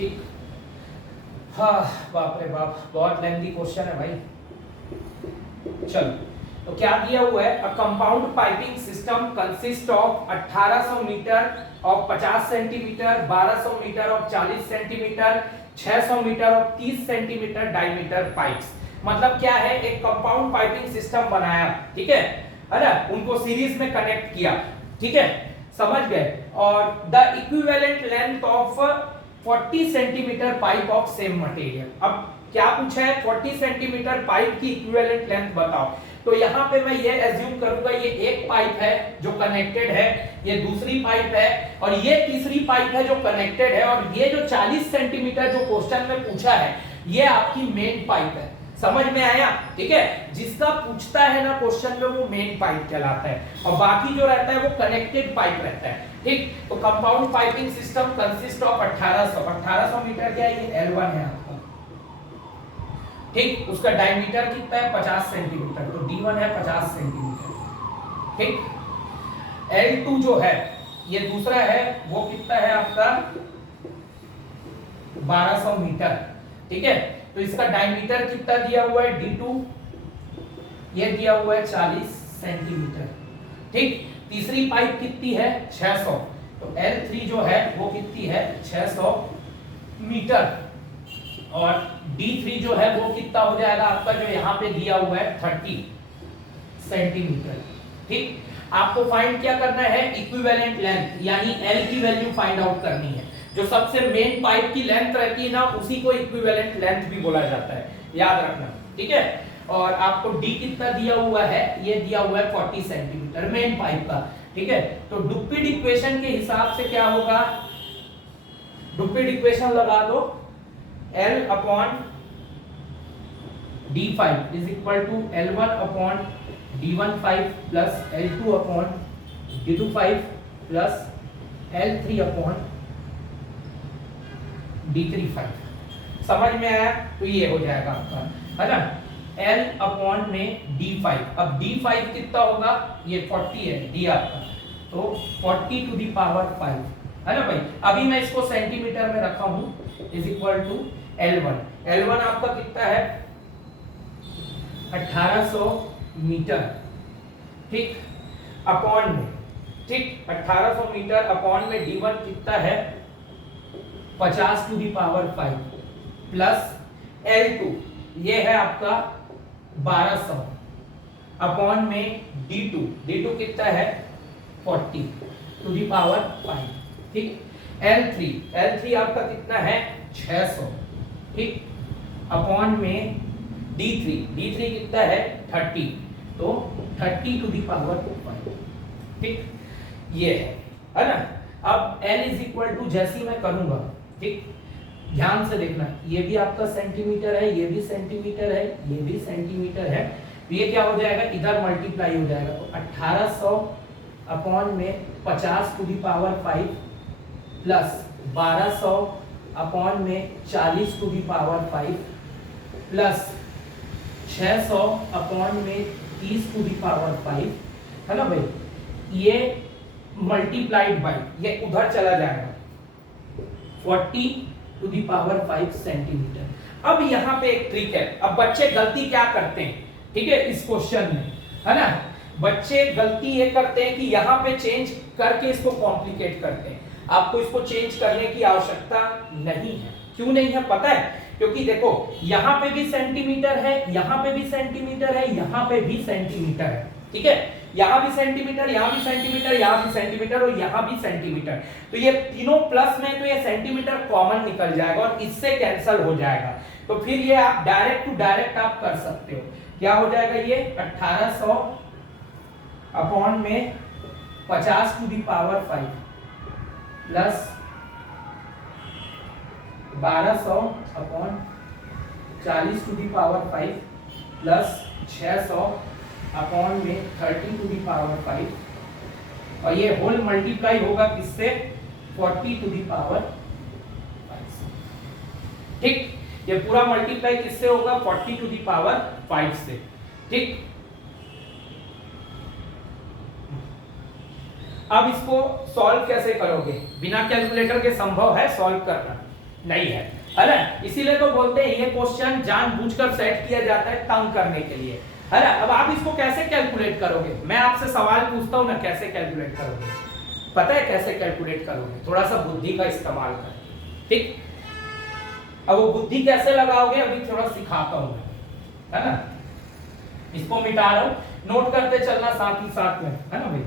ठीक। हाँ बाप रे बाप, बहुत लेंथी क्वेश्चन है भाई। चलो तो क्या दिया हुआ है, a compound piping system consist of 1800 metre of 50 centimetre, 1200 metre of 40 centimetre, 600 metre of 30 centimetre diameter pipes. मतलब क्या है, एक कंपाउंड पाइपिंग सिस्टम बनाया, ठीक है ना, उनको सीरीज में कनेक्ट किया, ठीक है, समझ गए। और the equivalent length of 40 centimetre pipe of same material. अब क्या पूछा है, 40 सेंटीमीटर पाइप की इक्विवेलेंट लेंथ बताओ। तो यहाँ पे मैं ये एज्यूम करूंगा, ये एक पाइप है जो कनेक्टेड है, ये दूसरी पाइप है और ये तीसरी पाइप है जो कनेक्टेड है, और ये जो 40 सेंटीमीटर जो क्वेश्चन में पूछा है ये आपकी मेन पाइप है। समझ में आया, ठीक है। जिसका पूछता है ना क्वेश्चन में वो मेन पाइप कहलाता है, और बाकी जो रहता है वो कनेक्टेड पाइप रहता है, ठीक। तो compound piping system consist of 1800 metre क्या है, ये L1 है आपका, ठीक। उसका डायमीटर कितना है, 50 सेंटीमीटर, तो D1 है 50 सेंटीमीटर, ठीक। L2 जो है ये दूसरा है, वो कितना है आपका 1200 मीटर, ठीक है। तो इसका डायमीटर कितना दिया हुआ है, D2, ये दिया हुआ है 40 सेंटीमीटर, ठीक। तीसरी पाइप कितनी है, 600, तो L3 जो है वो कितनी है, 600 मीटर, और D3 जो है वो कितना हो जाएगा आपका, जो यहाँ पे दिया हुआ है 30 सेंटीमीटर, ठीक। आपको फाइंड क्या करना है, इक्विवेलेंट लेंथ, यानी L की वैल्यू फाइंड आउट करनी है। जो सबसे मेन पाइप की लेंथ रहती है ना, उसी को इक्विवेलेंट लेंथ भी बोला जाता है, याद रखना, ठीक है। और आपको D कितना दिया हुआ है, ये दिया हुआ है 40 सेंटीमीटर मेन पाइप का, ठीक है। तो डुपिड इक्वेशन के हिसाब से क्या होगा, डुपिड इक्वेशन लगा दो, L upon D5 is equal to L1 upon D15 plus L2 upon D25 plus L3 upon D35। समझ में आया, तो ये हो जाएगा आपका, है ना, L अपॉन में D5। अब D5 कितना होगा, ये 40 है D आपका, तो 40 टू दी पावर 5, है ना भाई। अभी मैं इसको सेंटीमीटर में रखा हूं, इज इक्वल टू L1 आपका कितना है 1800 मीटर, ठीक, अपॉन में, ठीक, 1800 मीटर अपॉन में D1 कितना है 50 to the power 5 plus L2 ये है आपका 1200 अपॉन में D2 कितना है 40 टू दी पावर 5, ठीक। L3 आपका कितना है 600, ठीक, अपॉन में D3 कितना है 30, तो 30 टू दी पावर 5, ठीक, ये है ना। अब L इज इक्वल टू, जैसी मैं करूंगा, ठीक, ध्यान से देखना, ये भी आपका सेंटीमीटर है, ये भी सेंटीमीटर है, ये भी सेंटीमीटर है, तो ये क्या हो जाएगा, इधर मल्टीप्लाई हो जाएगा, तो 1800 अपॉन में 50 to the power 5 plus 1200 upon में 40 to the power 5 plus 600 upon में 30 टू दी पावर 5, है ना भाई। ये मल्टीप्लाइड बाय, ये उधर चला जाएगा 40 टू दी पावर 5 सेंटीमीटर। अब यहाँ पे एक ट्रिक है, अब बच्चे गलती क्या करते हैं, ठीक है, इस क्वेश्चन में, है ना, बच्चे गलती ये करते हैं कि यहाँ पे चेंज करके इसको कॉम्प्लिकेट करते हैं। आपको इसको चेंज करने की आवश्यकता नहीं है। क्यों नहीं है पता है, क्योंकि देखो यहाँ पे भी सेंटीमीटर है, यहाँ पे भी सेंटीमीटर है, यहाँ पे भी सेंटीमीटर है, ठीक है, यहाँ भी सेंटीमीटर, यहाँ भी सेंटीमीटर, यहाँ भी सेंटीमीटर और यहाँ भी सेंटीमीटर, तो ये तीनों प्लस में, तो ये सेंटीमीटर कॉमन निकल जाएगा और इससे कैंसिल हो जाएगा। तो फिर ये आप डायरेक्ट टू डायरेक्ट आप कर सकते हो। क्या हो जाएगा, ये 1800 अपॉन में 50 to the power 5 plus 1200 upon 40 to the power 5 plus 600 upon में 30 टू दी पावर 5, और ये होल मल्टीप्लाई होगा किससे, 40 टू दी पावर 5, ठीक। ये पूरा मल्टीप्लाई किससे होगा, 40 टू दी पावर 5 से, ठीक। अब इसको सॉल्व कैसे करोगे, बिना कैलकुलेटर के संभव है सॉल्व करना, नहीं है ना। इसीलिए तो बोलते हैं ये क्वेश्चन जानबूझकर सेट किया जाता है तंग करने के लिए, है ना। अब आप इसको कैसे कैलकुलेट करोगे, मैं आपसे सवाल पूछता हूं ना, कैसे कैलकुलेट करोगे, पता है कैसे कैलकुलेट करोगे? थोड़ा सा बुद्धि का इस्तेमाल करके, ठीक। अब वो बुद्धि कैसे लगाओगे अभी थोड़ा सिखाता हूं मैं, है ना। इसको मिटा रहा हूं, नोट करते चलना साथ ही साथ में, है ना भाई।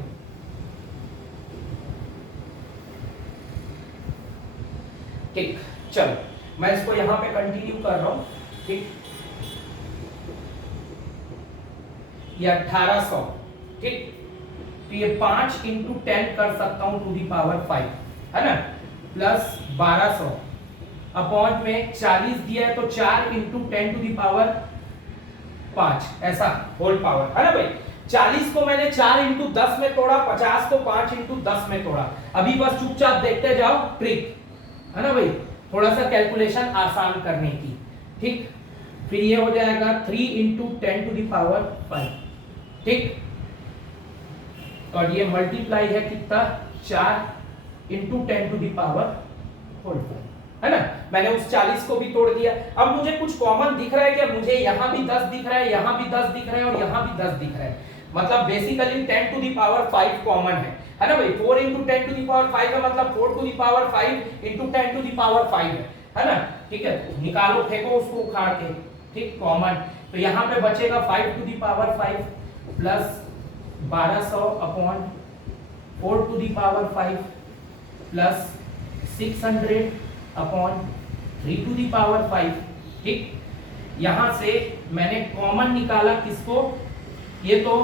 ठीक, चलो मैं इसको यहां पे कंटिन्यू कर रहा हूं, ठीक। ये 1800, ठीक। तो ये 5 इंटू 10 कर सकता हूं टू दी पावर 5, है ना, प्लस 1200 अपॉन में 40 दिया है तो 4 इंटू 10 टू दी पावर 5, ऐसा होल पावर, है ना भाई। 40 को मैंने 4 इंटू 10 में तोड़ा, 50 को 5 इंटू 10 में तोड़ा। अभी बस चुपचाप देखते जाओ ट्रिक, है ना भाई, थोड़ा सा कैलकुलेशन आसान करने की, ठीक। फिर ये हो जाएगा 3 इंटू 10 टू दी पावर 5, ठीक। और ये मल्टीप्लाई है कितना, 4 इंटू 10 टू दी पावर 4, है ना। मैंने उस 40 को भी तोड़ दिया। अब मुझे कुछ कॉमन दिख रहा है क्या, मुझे यहां भी 10 दिख रहा है, यहां भी 10 दिख रहा है और यहां भी 10 दिख रहा है, मतलब basically 10 to the power 5 common है ना भाई। 4 इंटू 10 टू दी पावर 5 है, मतलब 4 to the power 5 into 10 to the power 5 है ना। ठीक है, निकालो, फेंको उसको उखाड़ के, ठीक, कॉमन। तो यहाँ पे बचेगा 5 to the power 5 plus 1200 upon 4 to the power 5 plus 600 upon 3 to the power 5, ठीक। यहां से मैंने कॉमन निकाला किसको, ये तो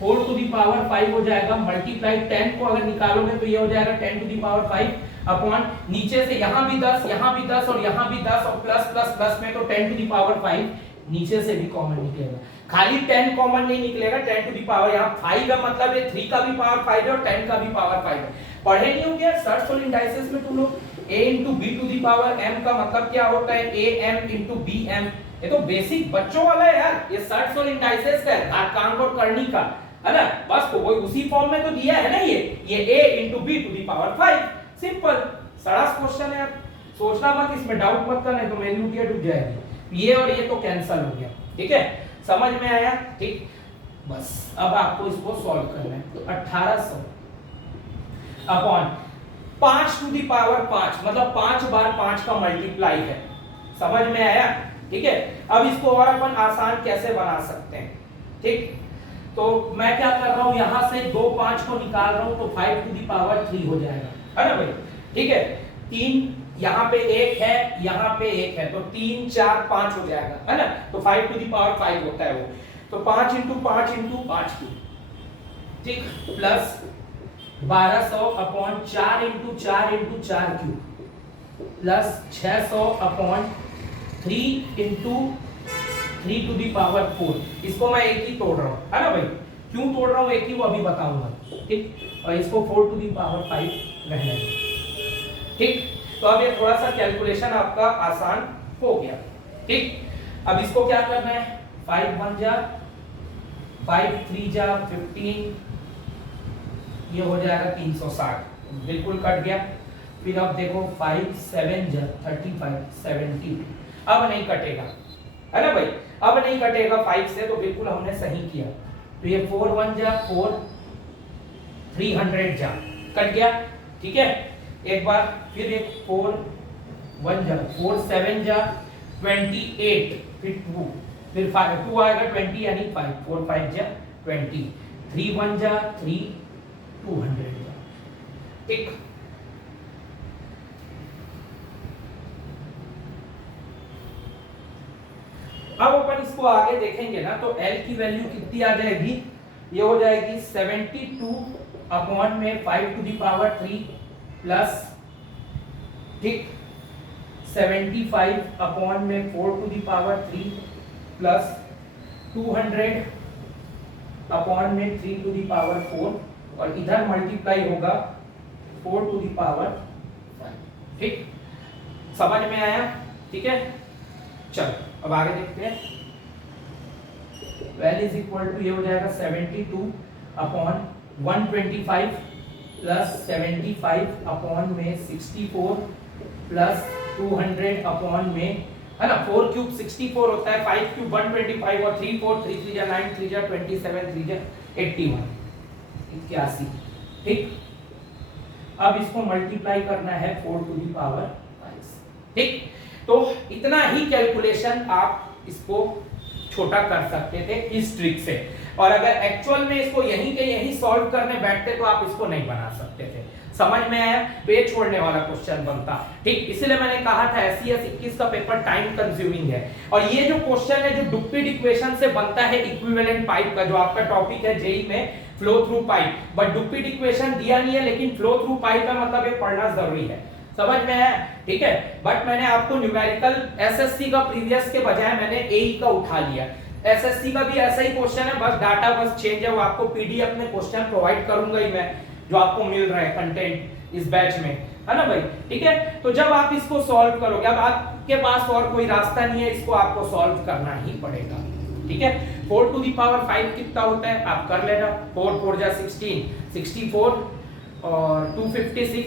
4 टू दी पावर 5 हो जाएगा, मल्टीप्लाई 10 को अगर निकालोगे तो ये हो जाएगा 10 टू दी पावर 5 अपॉन नीचे से यहां भी 10, यहां भी 10 और यहां भी 10 और प्लस प्लस प्लस में तो 10 टू दी पावर 5 नीचे से भी कॉमन निकलेगा। खाली 10 कॉमन नहीं निकलेगा, 10 टू दी पावर यहाँ 5 है, मतलब ये 3 का भी पावर 5 है और 10 का भी पावर 5 है। पढ़े नहीं होंगे सर्च और इंडाइसेस में तुम लोग, a into b to the power m का मतलब क्या होता है, am into bm। ये तो बेसिक बच्चों वाला है यार, ये सर्च और इंडाइसेस का है, घातांक और करनी का, है ना। बस वो उसी फॉर्म में तो दिया है ना, ये a into b to the power 5, simple सड़ास क्वेश्चन है यार। सोचना मत, इसमें डाउट मत करना, तो मेरी लुटिया डूब जाएगी। ये और ये तो कैंसिल हो गया, ठीक है, समझ में आया, ठीक। बस अब आपको इसको सॉल्व करना है। तो 1800 अपॉन 5 टू दी पावर 5, मतलब 5 बार 5 का मल्टीप्लाई है, समझ में आया, ठीक है। अब इसको और अपन आसान कैसे बना सकते हैं, ठीक। तो मैं क्या कर रहा हूं, यहां से 2 5 को निकाल रहा हूं तो 5 टू दी पावर 3 हो जाएगा, है ना भाई, ठीक है। 3 यहाँ पे 1 है, यहाँ पे 1 है, तो 3 4 5 हो जाएगा, है ना। तो 5 टू दी पावर 5 होता है वो, तो 5 इंटू 5 इंटू 5 की, ठीक, plus 1200 upon 4 into 4 into 4 cube plus 600 upon 3 into 3 to the power 4। इसको मैं एक ही तोड़ रहा हूँ, है ना भाई, क्यों तोड़ रहा हूँ एक ही वो अभी बताऊंगा, ठीक। और इसको 4 टू दी पावर 5 रहने दो, ठीक। तो अब ये थोड़ा सा कैलकुलेशन आपका आसान हो गया, ठीक। अब इसको क्या करना है, 5 1 जा 5 3 जा 15, ये हो जाएगा 360, बिल्कुल कट गया। फिर अब देखो 5 7 जा 35 70, अब नहीं कटेगा, है ना भाई, अब नहीं कटेगा 5 से, तो बिल्कुल हमने सही किया। तो ये 4 1 जा 4 300 जा कट गया, ठीक है। एक बार फिर एक 4 1 जा 4 7 जा 28, फिर 2, फिर 5 2 आएगा 20 यानी 5 4 5 जा 20, 3 1 जा 3 200 जा, ठीक। अब अपन इसको आगे देखेंगे ना, तो L की वैल्यू कितनी आ जाएगी, ये हो जाएगी 72 अपॉन में 5 टू दी पावर 3 प्लस, ठीक, 75 अपॉन में 4 to the power 3 plus 200 upon में 3 टू दी पावर 4, और इधर मल्टीप्लाई होगा 4 टू दी पावर 5, ठीक, समझ में आया, ठीक है। चलो अब आगे देखते हैं। L इज इक्वल टू ये हो जाएगा 72 अपॉन 125 प्लस 75 अपॉन में 64 प्लस 200 अपॉन में, है ना, 4 क्यूब 64 होता है, 5 क्यूब 125 और 3 4 3 3 जा 9 3 जा 27 3 जा 81 81। ठीक, अब इसको मल्टीप्लाई करना है 4 टू दी पावर 5। ठीक, तो इतना ही कैलकुलेशन आप इसको छोटा कर सकते थे इस ट्रिक से, और अगर एक्चुअल में इसको यहीं के यहीं सॉल्व करने बैठते तो आप इसको नहीं बना सकते थे। समझ में आया? पेज छोड़ने वाला क्वेश्चन बनता। ठीक, इसलिए मैंने कहा था एससीएस 21 का पेपर टाइम कंज्यूमिंग है, और ये जो क्वेश्चन है जो डुप्पीड इक्वेशन से बनता है इक्विवेलेंट पाइप का, जो आपका टॉपिक है जेई में फ्लो थ्रू पाइप, बट डुप्पीड इक्वेशन दिया नहीं है, लेकिन फ्लो थ्रू पाइप है, मतलब ये पढ़ना जरूरी है। समझ में आया? ठीक है, बट मैंने आपको न्यूमेरिकल एसएससी का प्रीवियस के बजाय मैंने एई का उठा लिया। एसएससी का भी ऐसा ही क्वेश्चन है, बस डाटा बस चेंज है। वो आपको पीडीएफ में क्वेश्चन प्रोवाइड करूंगा ही मैं, जो आपको मिल रहा है कंटेंट इस बैच में, है ना भाई? ठीक है, तो जब आप इसको सॉल्व करोगे, अब आपके पास और कोई रास्ता नहीं है, इसको आपको सॉल्व करना ही पड़ेगा। ठीक है, 4 टू दी पावर 5 कितना होता है आप कर लेना, 4 4 जा 16 64 और 256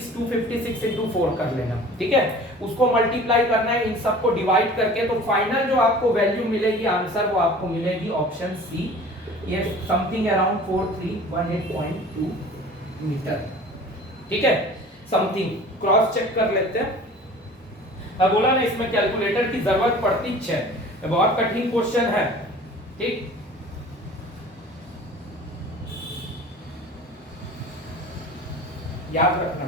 into 4 कर लेना। ठीक है, उसको मल्टीप्लाई करना है इन सबको डिवाइड करके, तो फाइनल जो आपको वैल्यू मिलेगी, आंसर वो आपको मिलेगी ऑप्शन सी, ये समथिंग अराउंड 4318.2 मीटर। ठीक है, समथिंग क्रॉस चेक कर लेते हैं। अब बोला ना इसमें कैलकुलेटर की जरूरत पड़ती है, बहुत कठिन क्वेश्चन है। ठीक, याद रखना।